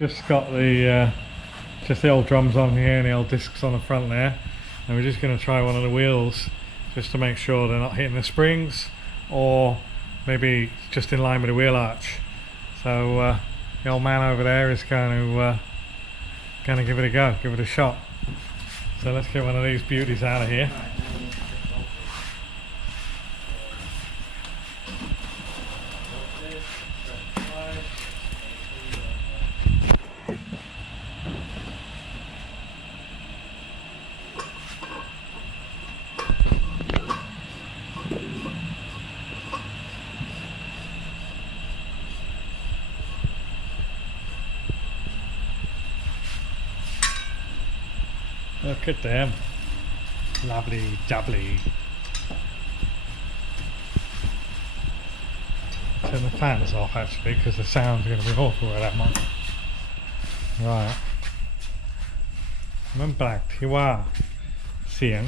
Just got the old drums on here and the old discs on the front there, and we're just going to try one of the wheels just to make sure they're not hitting the springs, or maybe just in line with the wheel arch. So the old man over there is going to give it a go, give it a shot. So let's get one of these beauties out of here. Look at them, lovely jubbly. Turn the fans off actually, because the sound's going to be awful with that one. Right. Men back ที่ว่าเสียง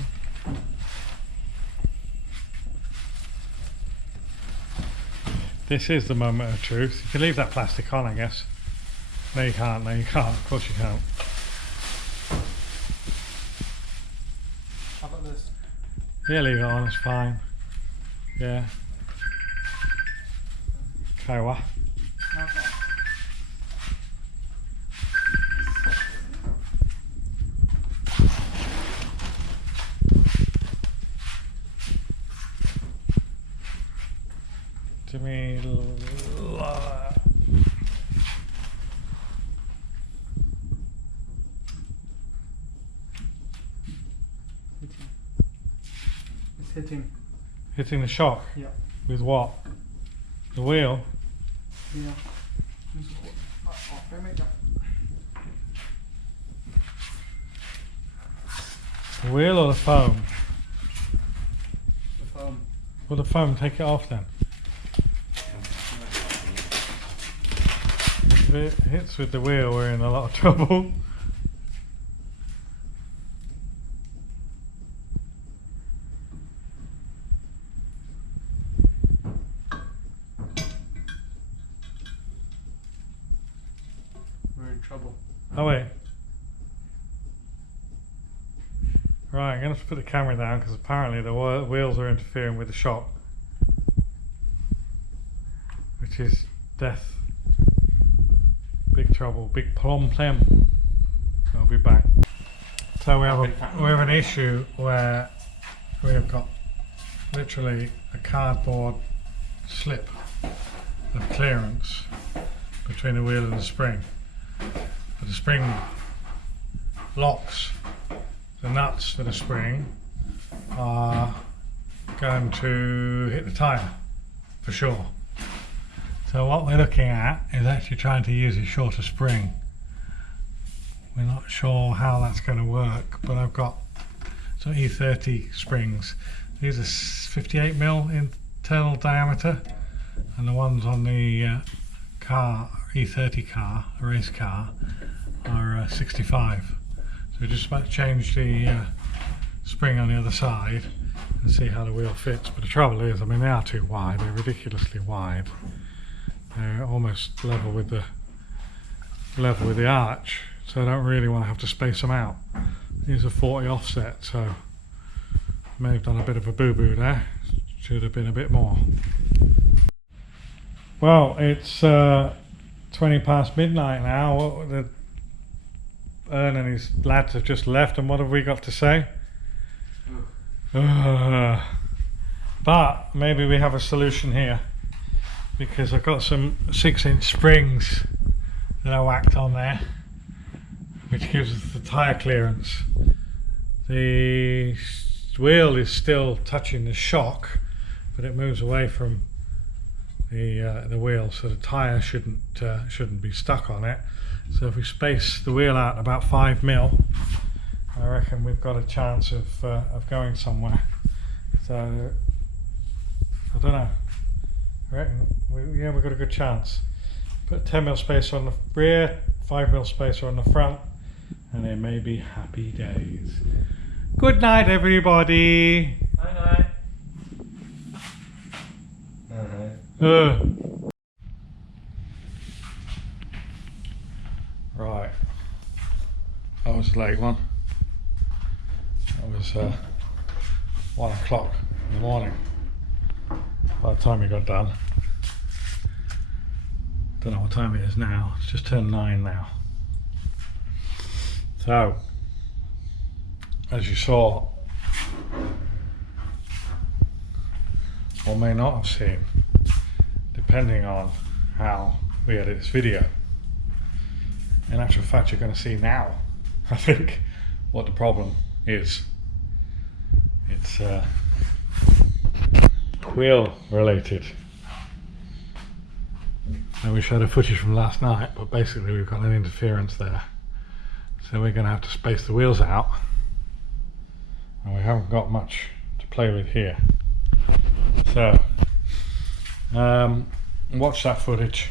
This is the moment of truth. You can leave that plastic on, I guess. No, you can't. No, you can't. Of course you can't. How about this? Yeah, leave it on, it's fine. Yeah. Okay, what? Okay. Jimmy. It's hitting. Hitting the shock? Yeah. With what? The wheel? Yeah. The wheel or the foam? The foam. Well, the foam, take it off then. If it hits with the wheel, we're in a lot of trouble. We're in trouble. Oh wait. Right, I'm going to have to put the camera down because apparently the wheels are interfering with the shock, which is death. Big trouble, big problem. I'll be back. So we have an issue where we have got literally a cardboard slip of clearance between the wheel and the spring. But the spring locks. The nuts for the spring are going to hit the tyre for sure. So what we're looking at is actually trying to use a shorter spring. We're not sure how that's going to work, but I've got some E30 springs. These are 58mm internal diameter, and the ones on the car, E30 car, a race car, are 65. So just about to change the spring on the other side and see how the wheel fits. But the trouble is, I mean, they are too wide. They're ridiculously wide. They're almost level with the arch, so I don't really want to have to space them out. These are 40 offset, so I may have done a bit of a boo-boo there. Should have been a bit more. Well, it's 20 past midnight now. Ern and his lads have just left, and what have we got to say? But maybe we have a solution here, because I've got some 6-inch springs that I whacked on there, which gives us the tyre clearance. The wheel is still touching the shock, but it moves away from the wheel, so the tyre shouldn't be stuck on it. So if we space the wheel out about 5mm, I reckon we've got a chance of going somewhere. So I don't know. I reckon we've got a good chance. Put a 10mm spacer on the rear, 5mm spacer on the front, and it may be happy days. Good night, everybody. Night night. was a late one. That was 1 o'clock in the morning by the time we got done. Don't know what time it is now. It's just turned 9 now. So, as you saw, or may not have seen, depending on how we edit this video. In actual fact, you're going to see now, I think, what the problem is. It's wheel related. And we showed a footage from last night, but basically we've got an interference there. So we're going to have to space the wheels out. And we haven't got much to play with here. So, watch that footage.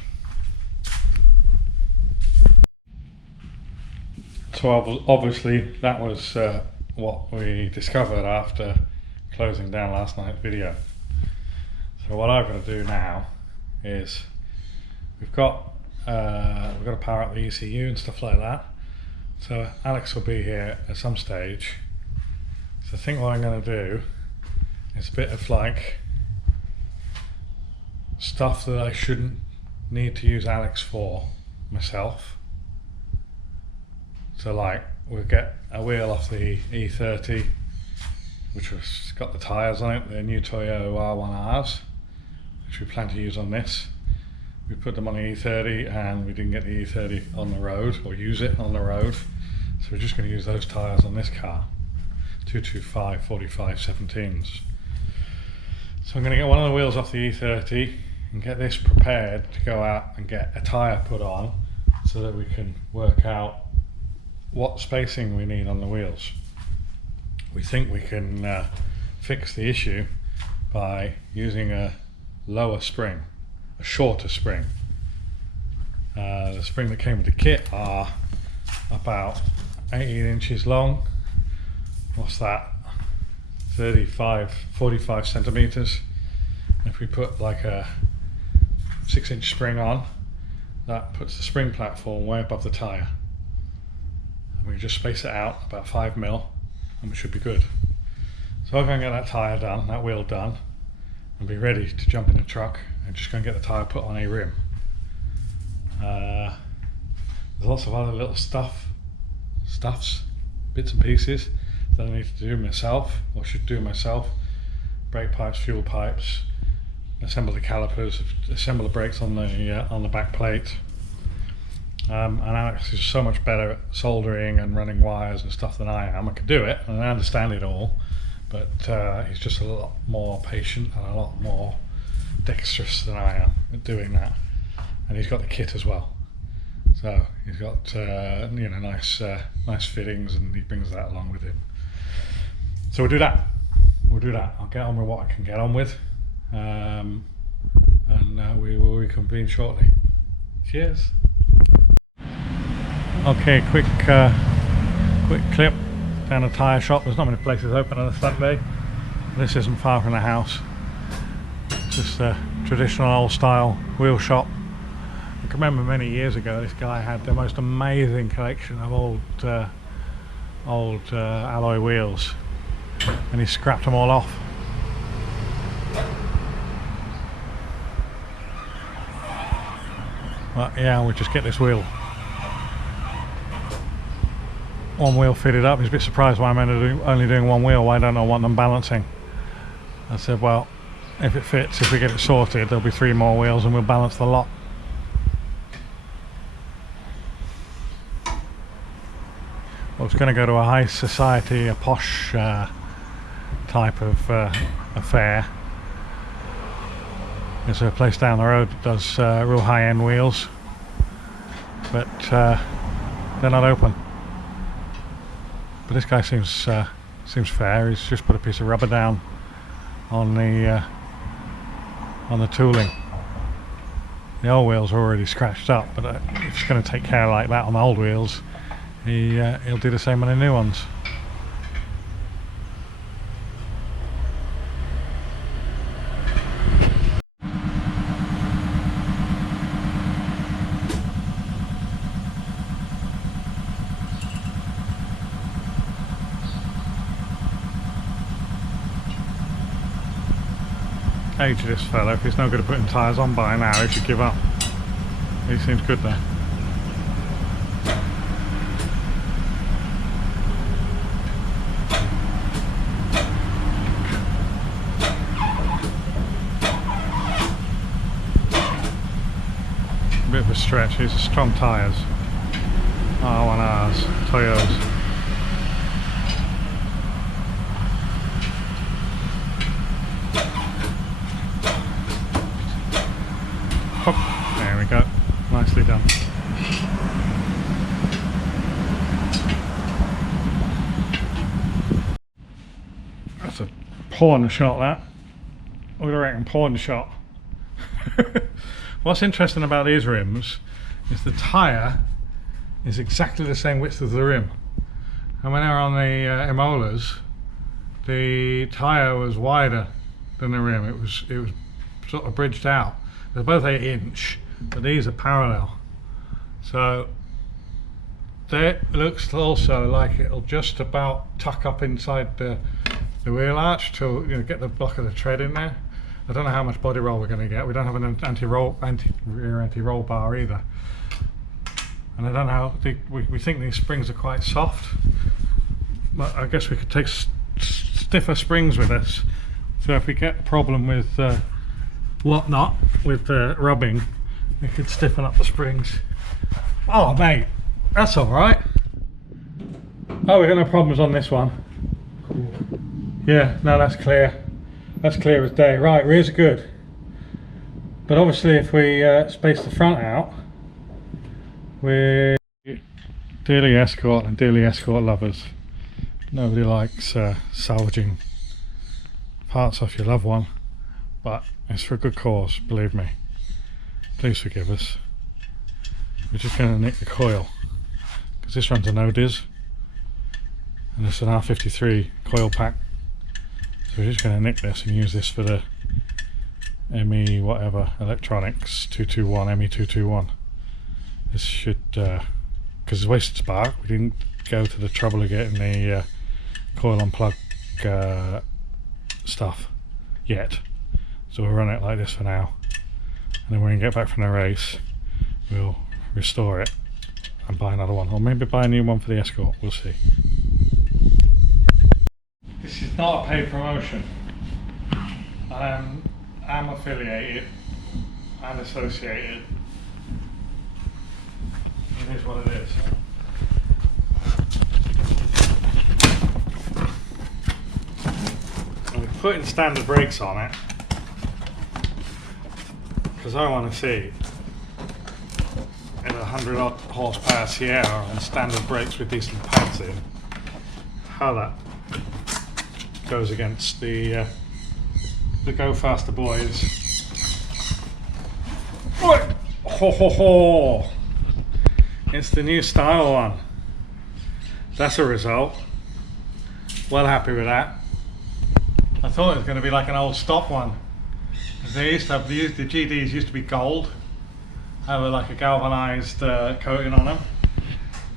So obviously that was what we discovered after closing down last night's video. So what I've got to do now is we've got to power up the ECU and stuff like that. So Alex will be here at some stage. So I think what I'm going to do is a bit of like stuff that I shouldn't need to use Alex for myself. So like we'll get a wheel off the E30, which has got the tyres on it, the new Toyota R1Rs, which we plan to use on this. We put them on the E30 and we didn't get the E30 on the road, or use it on the road. So we're just going to use those tyres on this car. 225 45 17s. So I'm going to get one of the wheels off the E30 and get this prepared to go out and get a tyre put on so that we can work out what spacing we need on the wheels. We think we can fix the issue by using a lower spring, a shorter spring. The spring that came with the kit are about 18 inches long. What's that? 45 centimeters. If we put like a 6-inch spring on, that puts the spring platform way above the tyre. And we just space it out about 5 mil and we should be good. So I'm going to get that tyre done, that wheel done, and be ready to jump in the truck and just go and get the tyre put on a rim. There's lots of other little stuffs, bits and pieces that I need to do myself, or should do myself. Brake pipes, fuel pipes, assemble the calipers, assemble the brakes on the back plate. And Alex is so much better at soldering and running wires and stuff than I am. I can do it and I understand it all, but he's just a lot more patient and a lot more dexterous than I am at doing that. And he's got the kit as well. So he's got nice fittings, and he brings that along with him. So we'll do that. I'll get on with what I can get on with, and we will reconvene shortly. Cheers. Okay, quick clip down a tyre shop. There's not many places open on a Sunday. This isn't far from the house. Just a traditional old style wheel shop. I can remember many years ago this guy had the most amazing collection of old alloy wheels, and he scrapped them all off. But yeah, we'll just get this wheel. One wheel fitted up. He's a bit surprised why I'm only doing one wheel. Why don't I want them balancing? I said, well, if it fits, if we get it sorted, there'll be 3 more wheels and we'll balance the lot. Well, it's going to go to a high society, a posh type of affair. There's a place down the road that does real high-end wheels, but they're not open. But this guy seems fair. He's just put a piece of rubber down on the tooling. The old wheels are already scratched up, but if he's going to take care like that on the old wheels, he'll do the same on the new ones. age of this fella. If he's no good at putting tyres on by now, he should give up. He seems good there. A bit of a stretch. These are strong tyres. R1Rs, Toyos. Oh, there we go. Nicely done. That's a porn shot, that. What do you reckon? Porn shot. What's interesting about these rims is the tyre is exactly the same width as the rim. And when they were on the Imolas, the tyre was wider than the rim. It was sort of bridged out. They're both 8-inch, but these are parallel. So that looks also like it'll just about tuck up inside the wheel arch to get the block of the tread in there. I don't know how much body roll we're going to get. We don't have an rear anti-roll bar either. And I don't know how, we think these springs are quite soft. But I guess we could take stiffer springs with us. So if we get a problem with whatnot, with rubbing, we could stiffen up the springs. Oh mate, that's alright. Oh, we've got no problems on this one. Cool. Yeah, no, that's clear. That's clear as day. Right, rears are good. But obviously if we space the front out, we're dearly Escort and dearly Escort lovers. Nobody likes salvaging parts off your loved one, but it's for a good cause, believe me. Please forgive us. We're just going to nick the coil, because this runs a no-diz, and it's an R53 coil pack. So we're just going to nick this and use this for the ME whatever electronics 221, ME221. This should, because it's wasted spark, we didn't go to the trouble of getting the coil on plug stuff yet. So we'll run it like this for now, and then when we get back from the race we'll restore it and buy another one, or maybe buy a new one for the Escort, we'll see. This is not a paid promotion. I'm affiliated and associated. It is what it is. I'm putting standard brakes on it because I want to see at 100 odd horsepower Sierra on standard brakes with decent pads in how that goes against the Go Faster boys. Oi! Ho ho ho! It's the new style one. That's a result. Well happy with that. I thought it was going to be like an old stock one. They used to have the GDs used to be gold, have like a galvanized coating on them.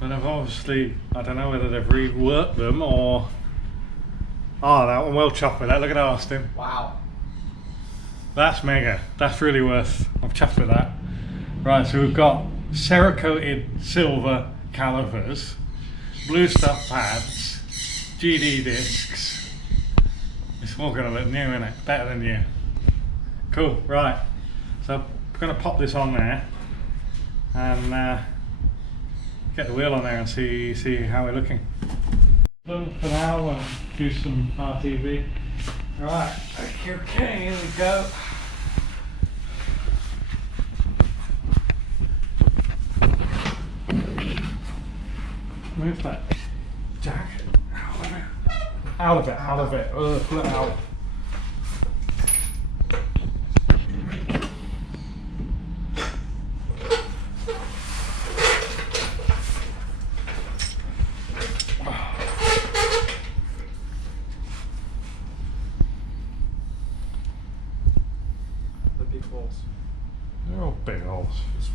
But they've obviously, I don't know whether they've reworked them or. Oh, that one well chuffed with that. Look at that, Austin. Wow. That's mega. That's really worth. I'm chuffed with that. Right, so we've got Cerakoted silver calipers, blue stuff pads, GD discs. It's all going to look new, isn't it? Better than new. Cool. Right. So I'm going to pop this on there and get the wheel on there and see how we're looking. Done for now and do some RTV. Right, okay, here we go. Move that jack out of it, out of it. Pull it out. Holes. They're all big holes. This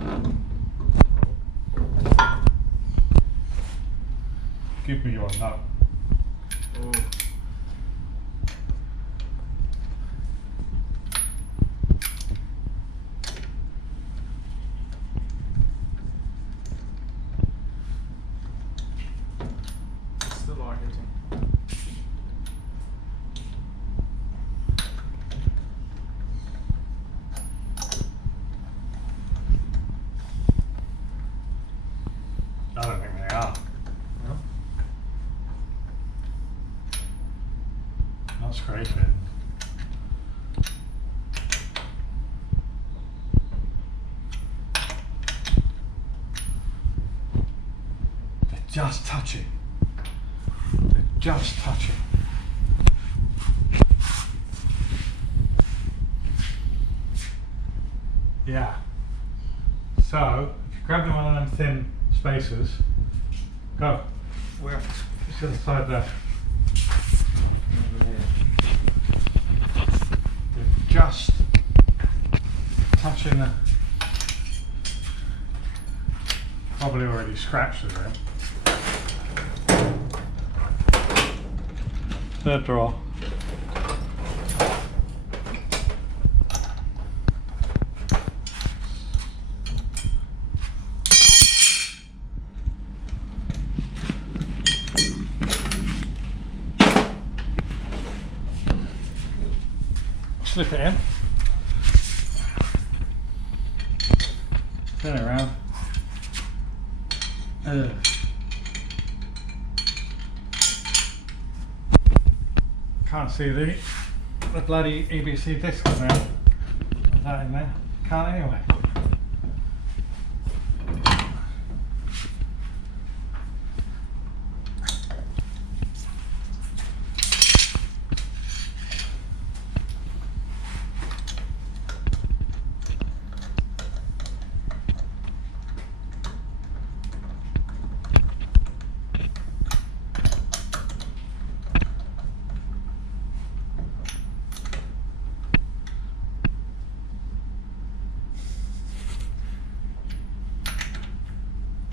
one. Give me your nut. Oh. just touching. They're just touching. Yeah. So, if you grab them on them thin spacers, go. Where? Just to the side there. They're just touching the. Probably already scratched the rim. Third drawer. Slip it in. Turn it around. Can't see the bloody EBC disc now. Put that in there. Can't anyway.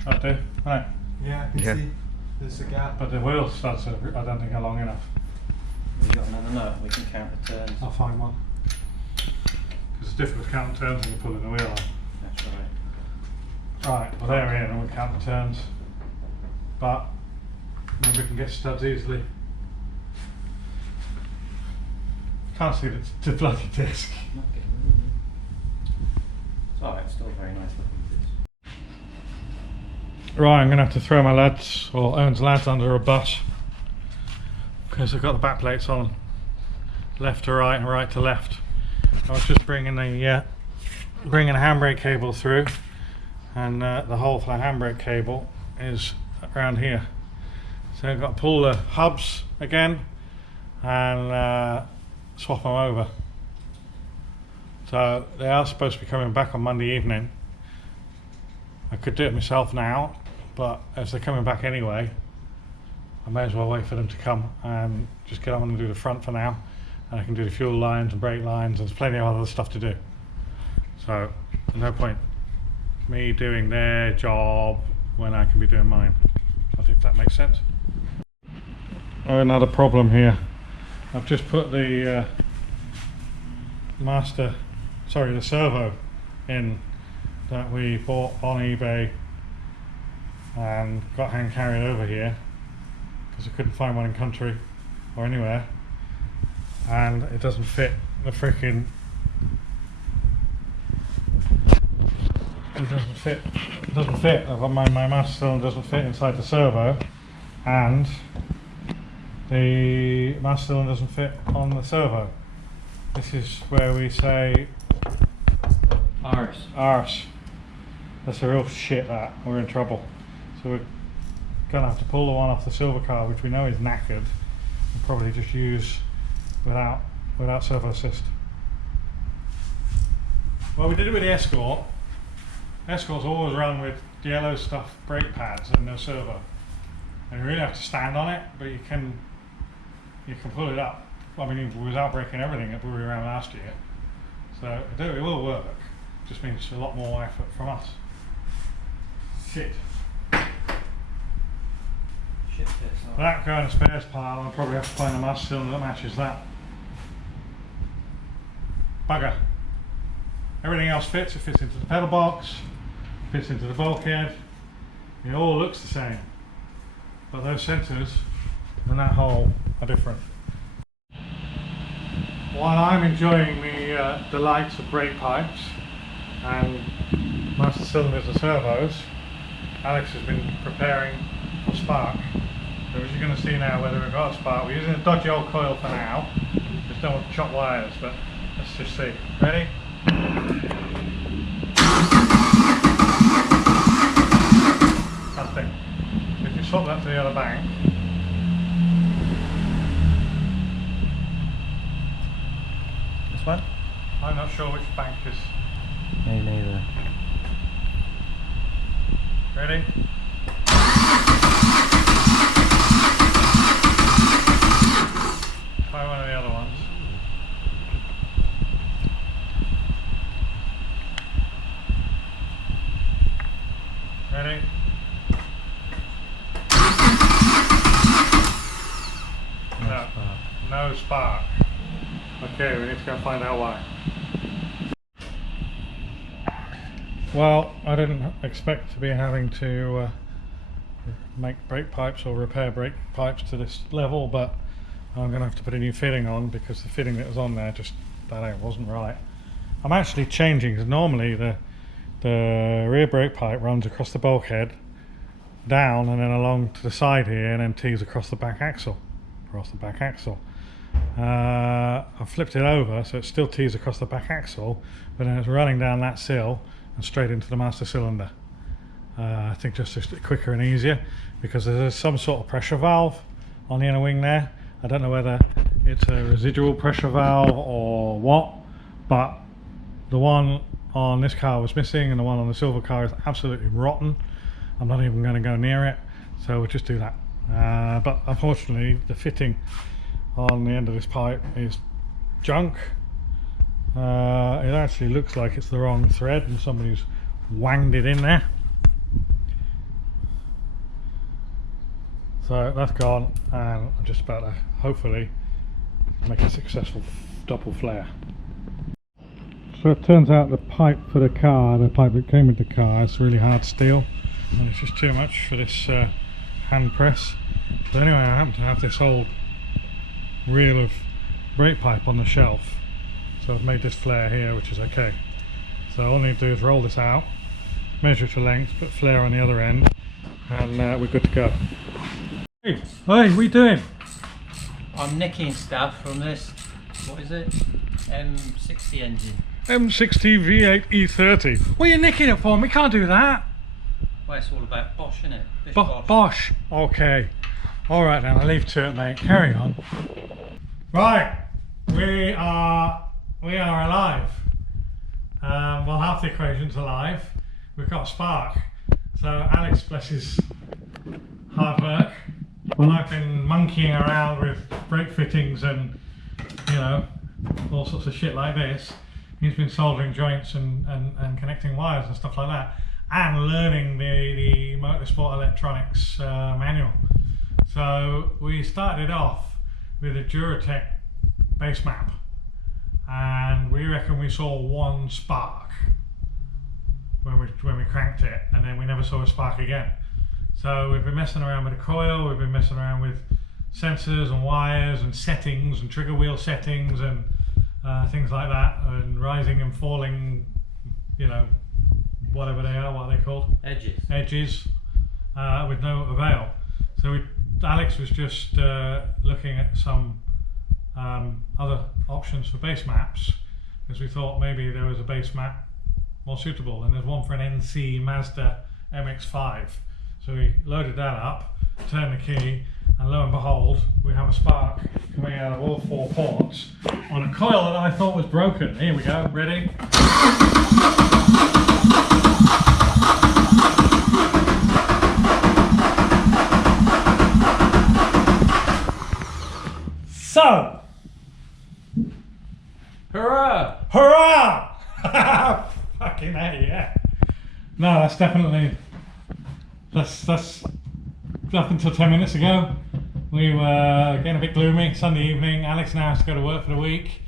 That'll do. Right. Yeah, I can Yeah. see there's a gap. But the wheel studs are, I don't think are long enough. We've got another nut, we can count the turns. I'll find one. Because it's difficult to count turns when you're pulling the wheel on. That's right. Right, well they're in and we'll count the turns. But maybe we can get studs easily. Can't see the bloody disc. Not getting moving. It's alright, still very nice looking this. Right, I'm going to have to throw my lads, or Owen's lads, under a bus. Because I've got the back plates on left to right and right to left. I was just bringing the handbrake cable through, and the hole for the handbrake cable is around here. So I've got to pull the hubs again and swap them over. So they are supposed to be coming back on Monday evening. I could do it myself now, but as they're coming back anyway, I may as well wait for them to come and just get on and do the front for now. And I can do the fuel lines and brake lines, and there's plenty of other stuff to do. So there's no point me doing their job when I can be doing mine. I think that makes sense. Oh, another problem here. I've just put the the servo in that we bought on eBay and got hand carried over here because I couldn't find one in country or anywhere, and it doesn't fit the freaking it doesn't fit. I've got my master cylinder doesn't fit inside the servo, and the master cylinder doesn't fit on the servo. This is where we say arse. That's a real shit, that. We're in trouble. So we're gonna have to pull the one off the silver car, which we know is knackered, and probably just use without servo assist. Well, we did it with the Escort. Escort's always run with yellow stuff brake pads and no servo. And you really have to stand on it, but you can pull it up. I mean, without breaking everything that we were around last year. So it will work. Just means a lot more effort from us. Shit. Shit this. That going in the spares pile, I'll probably have to find a master cylinder that matches that. Bugger. Everything else fits. It fits into the pedal box, fits into the bulkhead. It all looks the same. But those sensors and that hole are different. While I'm enjoying the delights of brake pipes and master cylinders and servos, Alex has been preparing a spark. So as you're going to see now whether we've got a spark. We're using a dodgy old coil for now. Just don't want to chop wires, but let's just see. Ready? Nothing. If you to the other bank. This one? I'm not sure which bank is. Me neither. Ready? Try one of the other ones. Ready? No, no spark. Okay, we need to go find out why. Well, I didn't expect to be having to make brake pipes or repair brake pipes to this level, but I'm going to have to put a new fitting on because the fitting that was on there just, I don't know, wasn't right. I'm actually changing, because normally the rear brake pipe runs across the bulkhead, down and then along to the side here, and then tees across the back axle. I've flipped it over so it still tees across the back axle, but then it's running down that sill and straight into the master cylinder. I think just quicker and easier, because there's some sort of pressure valve on the inner wing there. I don't know whether it's a residual pressure valve or what, but the one on this car was missing and the one on the silver car is absolutely rotten. I'm not even going to go near it, so we'll just do that. But unfortunately the fitting on the end of this pipe is junk. It actually looks like it's the wrong thread and somebody's wanged it in there. So that's gone, and I'm just about to hopefully make a successful double flare. So it turns out the pipe for the car, the pipe that came with the car, is really hard steel, and it's just too much for this hand press. So anyway, I happen to have this old reel of brake pipe on the shelf, so I've made this flare here, which is okay. So all I need to do is roll this out, measure to length, put flare on the other end, and we're good to go. Hey, what are you doing? I'm nicking stuff from this, what is it, M60 engine. M60 V8 E30. What are you nicking it for? We can't do that. Well, it's all about Bosch, isn't it? Bosch. Okay. Alright then, I'll leave to it, mate. Carry on. Right. We are alive. Well, half the equation's alive. We've got a spark. So Alex, bless his hard work. Well, I've been monkeying around with brake fittings and, you know, all sorts of shit like this. He's been soldering joints and connecting wires and stuff like that, and learning the motorsport electronics manual. So we started off with a Duratec base map, and we reckon we saw one spark when we cranked it, and then we never saw a spark again. So we've been messing around with the coil, we've been messing around with sensors and wires and settings and trigger wheel settings and things like that, and rising and falling, you know, whatever they are, what are they called? Edges, with no avail. So Alex was just looking at some other options for base maps, because we thought maybe there was a base map more suitable, and there's one for an NC Mazda MX-5. So we loaded that up, turned the key, and lo and behold, we have a spark coming out of all four ports on a coil that I thought was broken. Here we go, ready? So, hurrah! Hurrah! Fucking hell, yeah. No, that's definitely, that's up until 10 minutes ago. We were getting a bit gloomy, Sunday evening. Alex now has to go to work for the week.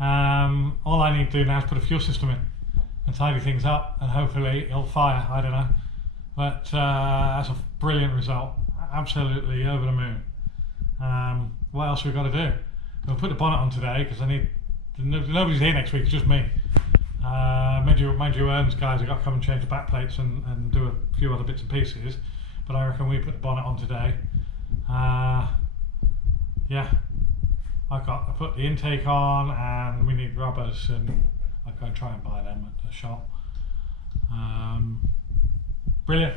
All I need to do now is put a fuel system in and tidy things up, and hopefully it'll fire, I don't know. But that's a brilliant result, absolutely over the moon. What else we've got to do? We'll put the bonnet on today, because I need, nobody's here next week, it's just me. Mind you, Ern's guys have got to come and change the back plates and do a few other bits and pieces, but I reckon we put the bonnet on today. Yeah, I put the intake on, and we need rubbers, and I'll go try and buy them at the shop. Brilliant.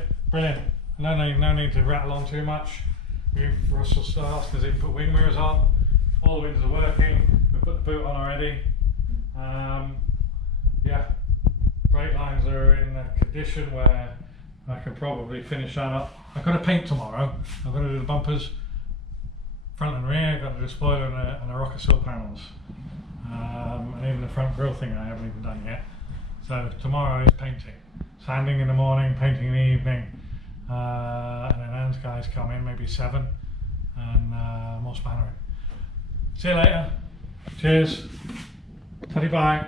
no need to rattle on too much. Russell starts because he put wing mirrors on. All the windows are working. We put the boot on already. Yeah, brake lines are in a condition where I can probably finish that up. I've got to paint tomorrow. I've got to do the bumpers, front and rear. I've got to do the spoiler and the rocker sill panels. And even the front grille thing I haven't even done yet. So tomorrow is painting. Sanding in the morning, painting in the evening. And then Anne's guys come in, maybe 7, and more spannering. See you later. Cheers. Teddy bye.